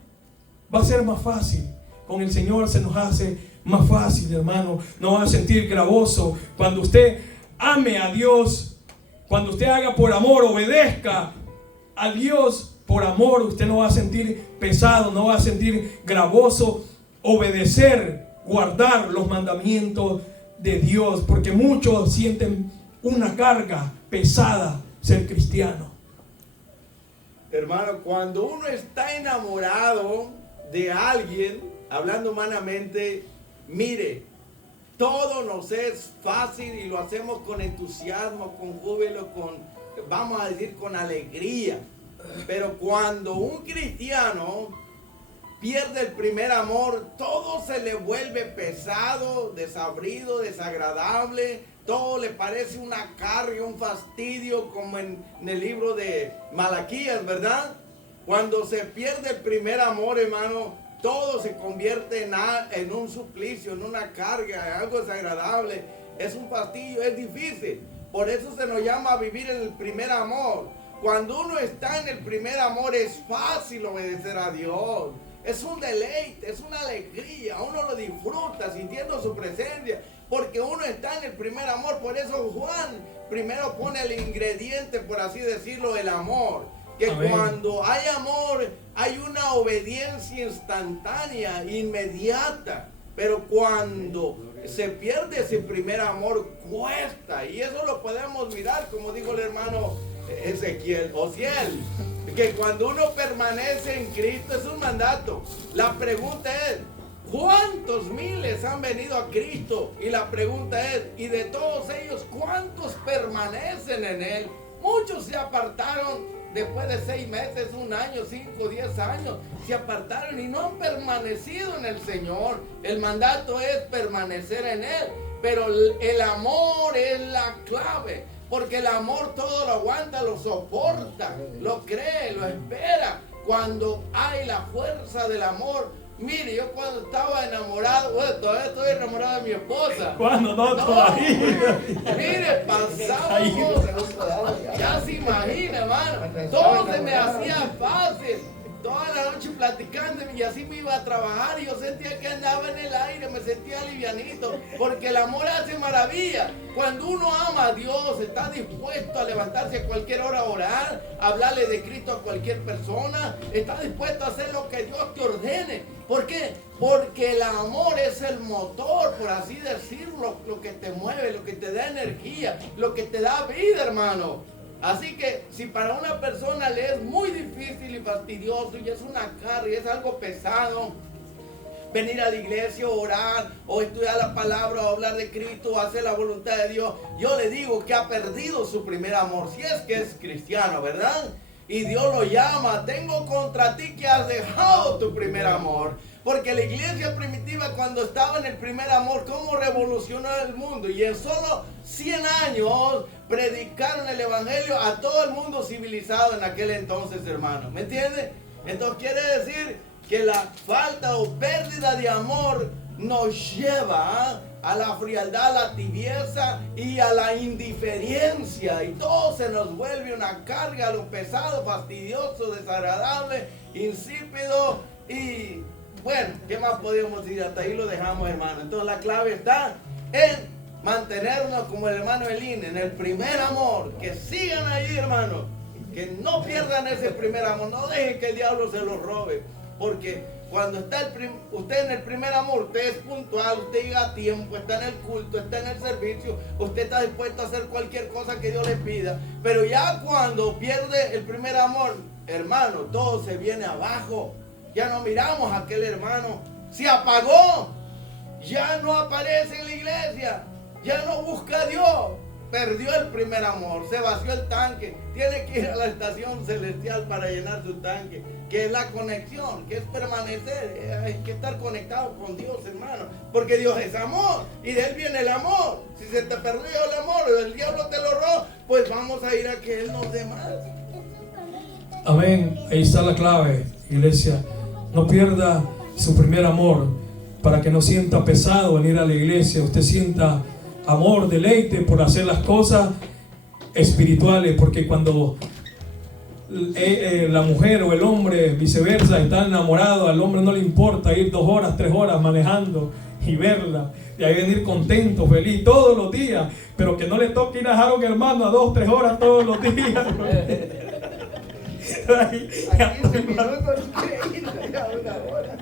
va a ser más fácil. Con el Señor se nos hace más fácil, hermano. No va a sentir gravoso. Cuando usted ame a Dios, cuando usted haga por amor, obedezca a Dios por amor, usted no va a sentir pesado, no va a sentir gravoso obedecer, guardar los mandamientos de Dios, porque muchos sienten una carga pesada ser cristiano. Hermano, cuando uno está enamorado de alguien, hablando humanamente, mire, todo nos es fácil y lo hacemos con entusiasmo, con júbilo, vamos a decir, con alegría. Pero cuando un cristiano pierde el primer amor, todo se le vuelve pesado, desabrido, desagradable, todo le parece una carga, un fastidio, como en el libro de Malaquías, ¿verdad? Cuando se pierde el primer amor, hermano, todo se convierte en un suplicio, en una carga, en algo desagradable, es un fastidio, es difícil. Por eso se nos llama a vivir en el primer amor. Cuando uno está en el primer amor es fácil obedecer a Dios. Es un deleite, es una alegría. Uno lo disfruta sintiendo su presencia. Porque uno está en el primer amor. Por eso Juan primero pone el ingrediente, por así decirlo, el amor. Que amén. Cuando hay amor hay una obediencia instantánea, inmediata. Pero cuando se pierde ese primer amor cuesta. Y eso lo podemos mirar, como dijo el hermano Ociel, que cuando uno permanece en Cristo es un mandato. La pregunta es, ¿cuántos miles han venido a Cristo? Y la pregunta es, y de todos ellos, ¿cuántos permanecen en Él? Muchos se apartaron después de 6 meses, 1 año, 5, 10 años, se apartaron y no han permanecido en el Señor. El mandato es permanecer en Él, pero el amor es la clave. Porque el amor todo lo aguanta, lo soporta, lo cree, lo espera. cuando hay la fuerza del amor. Mire, yo cuando estaba enamorado, bueno, todavía estoy enamorado de mi esposa. ¿Cuándo? No, todavía. Mire, pasábamos, ya se imagina, hermano, todo se me hacía fácil. Toda la noche platicando y así me iba a trabajar y yo sentía que andaba en el aire, me sentía livianito, porque el amor hace maravilla. Cuando uno ama a Dios, está dispuesto a levantarse a cualquier hora a orar, a hablarle de Cristo a cualquier persona, está dispuesto a hacer lo que Dios te ordene. ¿Por qué? Porque el amor es el motor, por así decirlo, lo que te mueve, lo que te da energía, lo que te da vida, hermano. Así que si para una persona le es muy difícil y fastidioso y es una carga y es algo pesado venir a la iglesia, orar o estudiar la palabra o hablar de Cristo o hacer la voluntad de Dios, yo le digo que ha perdido su primer amor, si es que es cristiano, ¿verdad? Y Dios lo llama, tengo contra ti que has dejado tu primer amor. Porque la iglesia primitiva, cuando estaba en el primer amor, ¿cómo revolucionó el mundo? Y en solo 100 años predicaron el evangelio a todo el mundo civilizado en aquel entonces, hermano. ¿Me entiende? Entonces quiere decir que la falta o pérdida de amor nos lleva a la frialdad, a la tibieza y a la indiferencia. Y todo se nos vuelve una carga, lo pesado, fastidioso, desagradable, insípido y... Bueno, ¿qué más podemos decir? Hasta ahí lo dejamos, hermano. Entonces la clave está en mantenernos como el hermano Elín, en el primer amor. Que sigan ahí, hermano. Que no pierdan ese primer amor. No dejen que el diablo se lo robe. Porque cuando está usted en el primer amor, usted es puntual, usted llega a tiempo, está en el culto, está en el servicio, usted está dispuesto a hacer cualquier cosa que Dios le pida. Pero ya cuando pierde el primer amor, hermano, todo se viene abajo. Ya no miramos a aquel hermano, se apagó, ya no aparece en la iglesia, ya no busca a Dios, perdió el primer amor, se vació el tanque, tiene que ir a la estación celestial para llenar su tanque, que es la conexión, que es permanecer, hay que estar conectado con Dios, hermano, porque Dios es amor y de Él viene el amor. Si se te perdió el amor o el diablo te lo robó, pues vamos a ir a que Él nos dé más. Amén, ahí está la clave, iglesia. No pierda su primer amor para que no sienta pesado venir a la iglesia. Usted sienta amor, deleite por hacer las cosas espirituales, porque cuando la mujer o el hombre viceversa está enamorado, al hombre no le importa ir 2 horas, 3 horas manejando y verla, y ahí venir contento, feliz todos los días, pero que no le toque ir a dejar a un hermano a 2, 3 horas todos los días. A 15 minutos a 1 hora.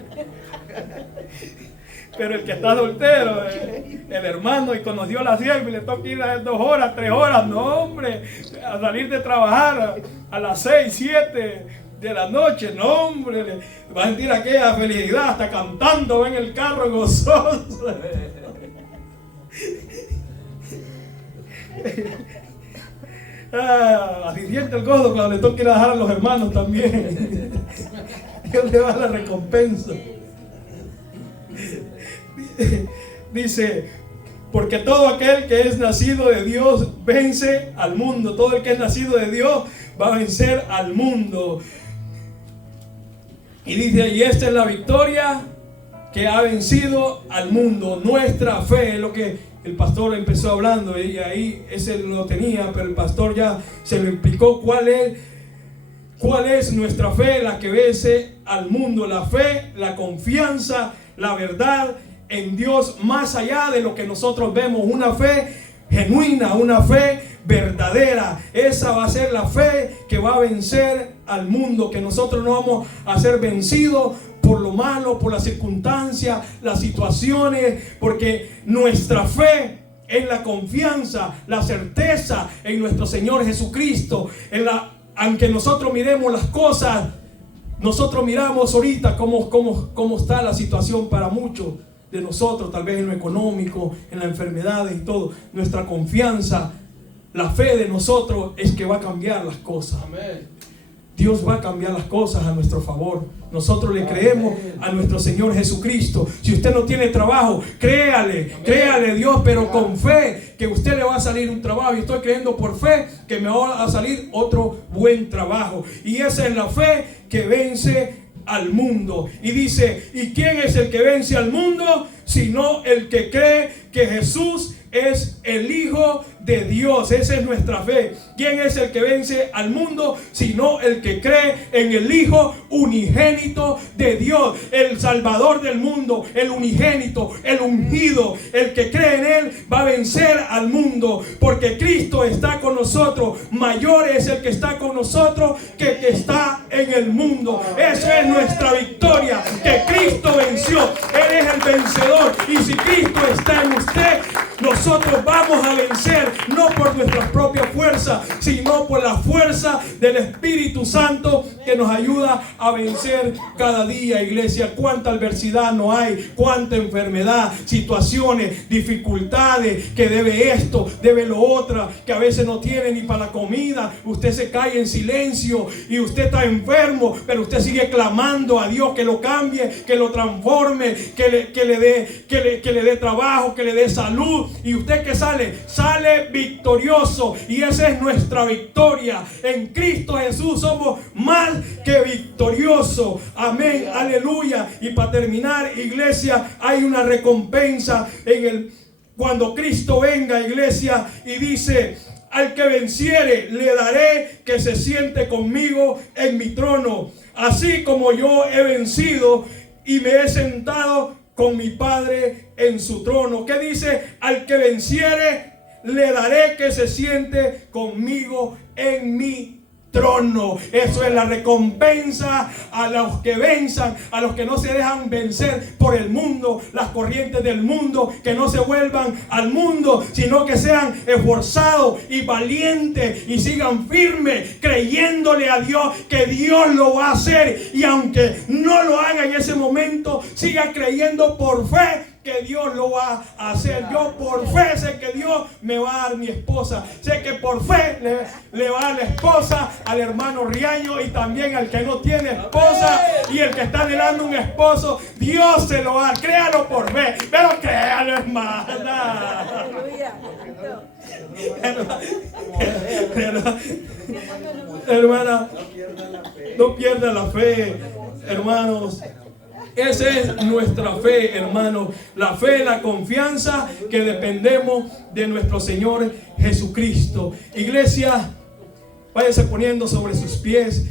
Pero el que está soltero, el hermano, y conoció a la sierva y le toca ir a 2 horas, 3 horas, no hombre, a salir de trabajar a las 6, 7 de la noche, no hombre, va a sentir aquella felicidad hasta cantando, va en el carro gozoso. Así siente el gozo cuando le toca ir a dejar a los hermanos también. Dios le va la recompensa. Dice, porque todo aquel que es nacido de Dios vence al mundo. Todo el que es nacido de Dios va a vencer al mundo. Y dice, y esta es la victoria que ha vencido al mundo, nuestra fe. Es lo que el pastor empezó hablando y ahí ese lo tenía, pero el pastor ya se lo explicó cuál es nuestra fe, la que vence al mundo. La fe, la confianza, la verdad en Dios más allá de lo que nosotros vemos. Una fe genuina, una fe verdadera. Esa va a ser la fe que va a vencer al mundo, que nosotros no vamos a ser vencidos por lo malo, por las circunstancias, las situaciones, porque nuestra fe es la confianza, la certeza en nuestro Señor Jesucristo. Aunque nosotros miremos las cosas, nosotros miramos ahorita cómo está la situación para muchos de nosotros, tal vez en lo económico, en las enfermedades y todo. Nuestra confianza, la fe de nosotros es que va a cambiar las cosas. Amén. Dios va a cambiar las cosas a nuestro favor. Nosotros le creemos a nuestro Señor Jesucristo. Si usted no tiene trabajo, créale Dios, pero con fe, que usted le va a salir un trabajo. Y estoy creyendo por fe que me va a salir otro buen trabajo. Y esa es la fe que vence al mundo. Y dice, ¿y quién es el que vence al mundo? Sino el que cree que Jesús es el Hijo de Dios. Esa es nuestra fe. ¿Quién es el que vence al mundo? Sino el que cree en el Hijo unigénito de Dios, el Salvador del mundo, el unigénito, el ungido. El que cree en Él va a vencer al mundo, porque Cristo está con nosotros. Mayor es el que está con nosotros que el que está en el mundo. Eso es nuestra victoria, que Cristo venció. Él es el vencedor. Y si Cristo está en usted, nosotros vamos a vencer, no por nuestra propia fuerza, sino por la fuerza del Espíritu Santo que nos ayuda a vencer cada día. Iglesia, cuánta adversidad no hay, cuánta enfermedad, situaciones, dificultades, que debe esto, debe lo otro, que a veces no tiene ni para la comida. Usted se cae en silencio y usted está enfermo, pero usted sigue clamando a Dios que lo cambie, que lo transforme, que le dé trabajo, que le dé salud. Y usted que sale victorioso. Y esa es nuestra victoria. En Cristo Jesús somos más que victoriosos. Amén, aleluya. Y para terminar, iglesia, hay una recompensa cuando Cristo venga, iglesia, y dice: al que venciere le daré que se siente conmigo en mi trono, así como yo he vencido y me he sentado con mi Padre en su trono. ¿Qué dice? Al que venciere le daré que se siente conmigo en mi trono. Eso es la recompensa a los que venzan, a los que no se dejan vencer por el mundo, las corrientes del mundo, que no se vuelvan al mundo, sino que sean esforzados y valientes y sigan firmes, creyéndole a Dios que Dios lo va a hacer. Y aunque no lo haga en ese momento, siga creyendo por fe que Dios lo va a hacer. Yo por fe sé que Dios me va a dar mi esposa. Sé que por fe le va a dar la esposa al hermano Riaño, y también al que no tiene esposa y el que está anhelando un esposo. Dios se lo va a dar. Créalo por fe, pero créalo, hermana. Hermana, no pierda la fe, hermanos. Esa es nuestra fe, hermanos. La fe, la confianza que dependemos de nuestro Señor Jesucristo. Iglesia, váyase poniendo sobre sus pies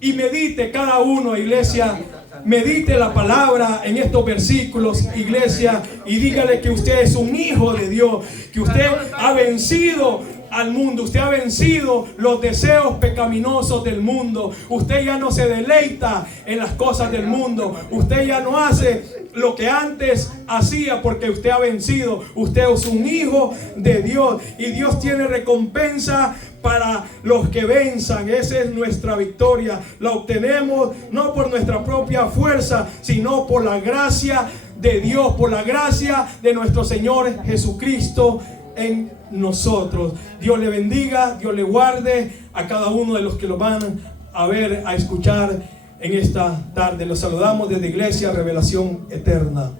y medite cada uno, iglesia. Medite la palabra en estos versículos, iglesia, y dígale que usted es un hijo de Dios, que usted ha vencido al mundo, usted ha vencido los deseos pecaminosos del mundo. Usted ya no se deleita en las cosas del mundo. Usted ya no hace lo que antes hacía, porque usted ha vencido. Usted es un hijo de Dios, y Dios tiene recompensa para los que venzan. Esa es nuestra victoria. La obtenemos no por nuestra propia fuerza, sino por la gracia de Dios, por la gracia de nuestro Señor Jesucristo en nosotros. Dios le bendiga, Dios le guarde a cada uno de los que lo van a ver, a escuchar en esta tarde. Los saludamos desde Iglesia Revelación Eterna.